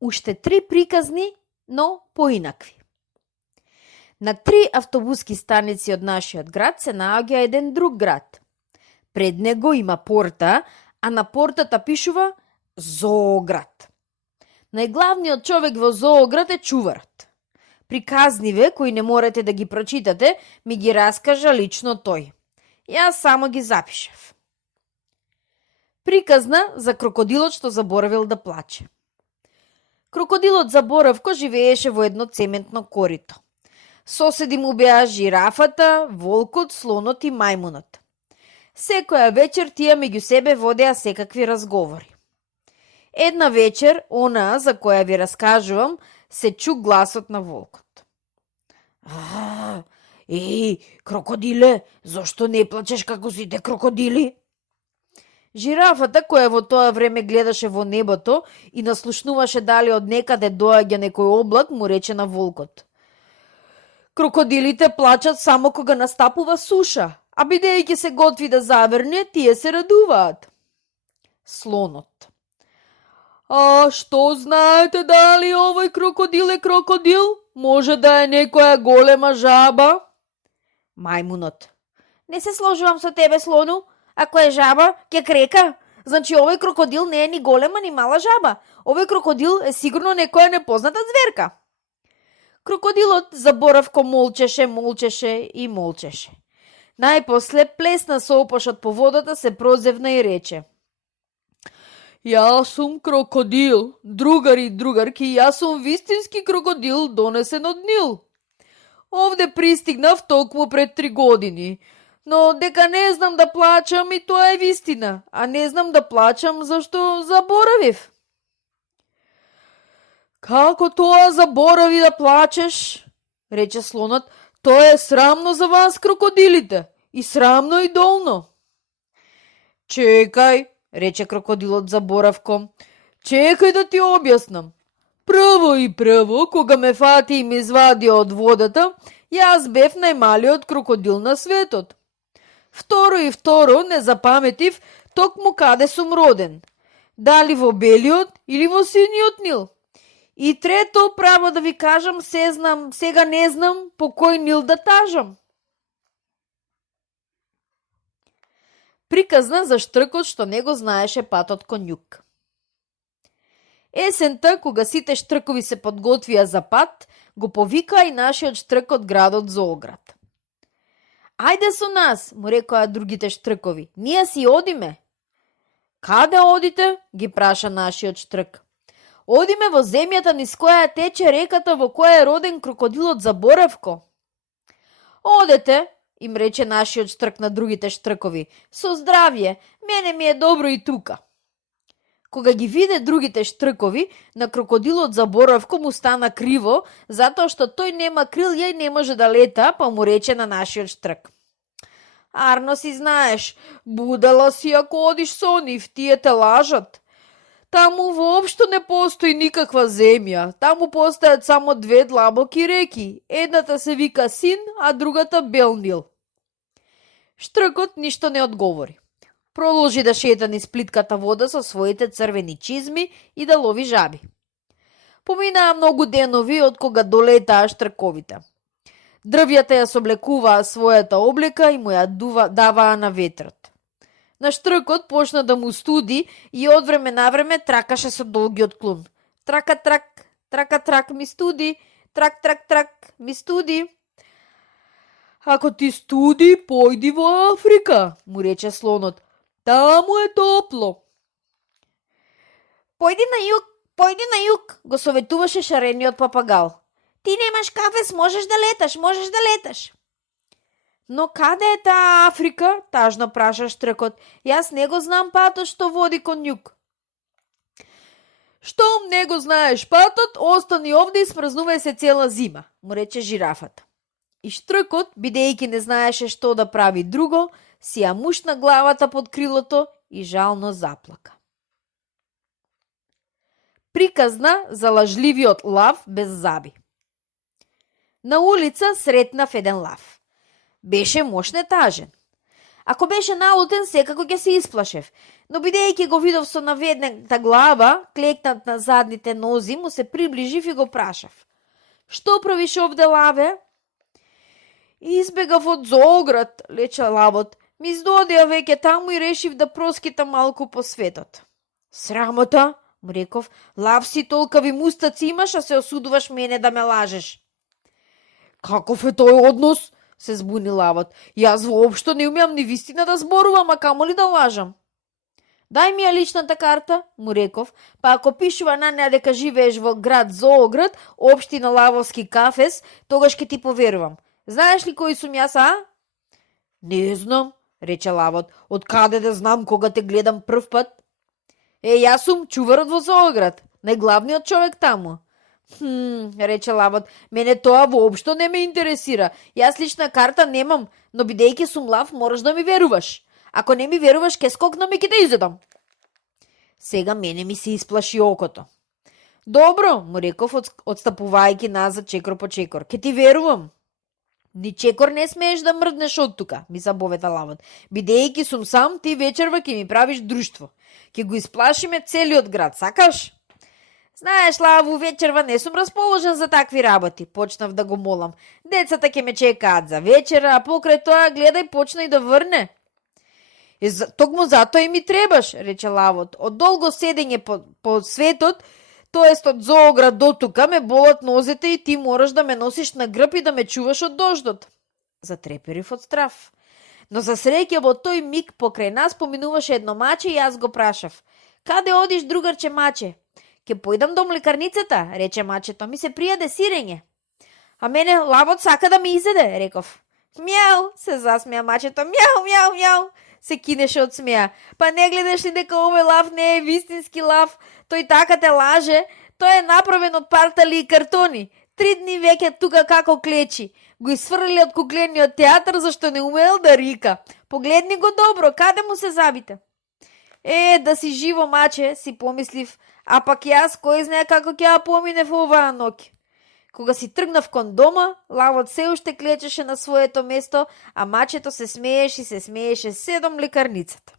Уште 3 приказни, но поинакви. На 3 автобуски станици од нашиот град се наоѓа еден друг град. Пред него има порта, а на портата пишува Зооград. Најглавниот човек во Зооград е чуварот. Приказниве, кои не морате да ги прочитате, ми ги раскажа лично тој. Јас само ги запишав. Приказна за крокодилот што заборавил да плаче. Крокодилот Заборавко живееше во едно цементно корито. Соседи му беа жирафата, волкот, слонот и мајмунот. Секоја вечер тие меѓу себе водеа секакви разговори. Една вечер, онаа за која ви раскажувам, се чу гласот на волкот. Еј, крокодиле, зошто не плачеш како сите крокодили? Жирафата, која во тоа време гледаше во небото и наслушнуваше дали од некаде доаѓа некој облак, му рече на волкот: крокодилите плачат само кога настапува суша, а бидејќи се готви да заверне, тие се радуваат. Слонот: а што знаете дали овој крокодил е крокодил? Може да е некоја голема жаба? Мајмунот: не се сложувам со тебе, слону. Ако е жаба, ќе крека. Значи овој крокодил не е ни голема ни мала жаба. Овој крокодил е сигурно некоја непозната зверка. Крокодилот Заборавко молчеше и молчеше. Најпосле плесна со опашот по водата, се прозевна и рече: јас сум крокодил, другари и другарки, јас сум вистински крокодил донесен од Нил. Овде пристигнав токму пред 3 години, но дека не знам да плачам и тоа е вистина, а не знам да плачам зашто заборавив. Како тоа заборави да плачеш? Рече слонот. Тоа е срамно за вас, крокодилите, и срамно и долно. Чекај, рече крокодилот Заборавко. Чекај да ти објаснам. Прво, кога ме фати и ме извади од водата, јас бев најмалиот крокодил на светот. Второ, не запаметив токму каде сум роден. Дали во белиот или во синиот Нил. И трето, право да ви кажам, сега не знам по кој Нил да тажам. Приказна за штркот што не го знаеше патот кон југ. Есента, кога сите штркови се подготвија за пат, го повика и нашиот штрк од градот Зооград. Ајде со нас, му рекоа другите штркови, ние си одиме. Каде одите? Ги праша нашиот штрк. Одиме во земјата низ која тече реката во која е роден крокодилот Заборавко. Одете, им рече нашиот штрк на другите штркови, со здравје, мене ми е добро и тука. Кога ги виде другите штркови, на крокодилот Заборавко му стана криво, затоа што тој нема крилја и не може да лета, па му рече на нашиот штрк: Арно си знаеш, будала си ако одиш со нив, тие те лажат. Таму воопшто не постои никаква земја, таму постојат само 2 длабоки реки, едната се вика Син, а другата Бел Нил. Штркот ништо не одговори. Продолжи да шета низ плитката вода со своите црвени чизми и да лови жаби. Поминаа многу денови од кога долетаа штрковите. Дрвјата ја соблекуваа својата облека и му ја даваа на ветрот. На штркот почна да му студи и од време на време тракаше со долгиот клун. Трака-трак, ми студи, трак, ми студи. Ако ти студи, појди во Африка, му рече слонот. Таму е топло. Појди на југ, го советуваше шарениот папагал. Ти немаш кафес, можеш да леташ. Но каде е таа Африка? Тажно праша штркот. Јас не го знам патот што води кон југ. Штом не го знаеш патот, остани овде и спразнувај се цела зима, му рече жирафата. И штркот, бидејќи не знаеше што да прави друго, си ја мушна главата под крилото и жално заплака. Приказна за лажливиот лав без заби. На улица сретнав еден лав. Беше мошне тажен. Ако беше налутен, секако ќе се исплашев. Но бидејќи го видов со наведната глава, клекнат на задните нози, му се приближив и го прашав. Што правиш овде, лаве? Избегав од Зооград, рече лавот. Ми издодеа веќе таму и решив да проскитам малку по светот. Срамота, му реков, лав си, толкави мустаци имаш, а се осудуваш мене да ме лажеш. Каков е тој однос? Се збуни лавот. Јас воопшто не умеам ни вистина да зборувам, а камоли да лажам. Дај ми ја личната карта, му реков, па ако пишува на неа дека живееш во град Зооград, општина Лавовски кафес, тогаш ќе ти поверувам. Знаеш ли кој сум јас, а? Не знам, рече лавот. Од каде да знам кога те гледам прв пат? Јас сум чуварот во Зооград, најглавниот човек таму. Рече лавот, мене тоа воопшто не ме интересира. Јас лична карта немам, но бидејќи сум лав, мораш да ми веруваш. Ако не ми веруваш, ке скокнам и ке те изедам. Сега мене ми се исплаши окото. Добро, му реков, одстапувајќи назад чекор по чекор. Ке ти верувам. Ни чекор не смееш да мрднеш од тука, ми забовета лавот. Бидејќи сум сам, ти вечерва ќе ми правиш друштво. Ќе го исплашиме целиот град, сакаш? Знаеш, лаву, вечерва не сум расположен за такви работи, почнав да го молам. Децата ќе ме чекаат за вечера, а покрај тоа гледај почна и да врне. Токму затоа и ми требаш, рече лавот. Од долго седење по светот, тоест од Зооград до тука, ме болат нозете и ти мораш да ме носиш на грб и да ме чуваш од дождот. Затреперив од страв. Но за среќа во тој миг покрај нас поминуваше едно маче и јас го прашав. Каде одиш, другарче маче? Ке појдам до млекарницата, рече мачето, ми се пријаде сирење. А мене лавот сака да ми изеде, реков. Мјау, се засмеа мачето, мјау, мјау, мјау. Се кинеше од смеа. Па не гледаш ли дека овој лав не е вистински лав? Тој така те лаже. Тој е направен од партали и картони. 3 дни веќе тука како клечи. Го изфрли од куклениот театар зашто не умел да рика. Погледни го добро, каде му се забите? Да си живо, маче, си помислив. А пак јас, кој знае како ќе ја поминев оваа ноќ. Кога си тргнав кон дома, лавот се уште клечеше на своето место, а мачето се смееше се до млекарницата.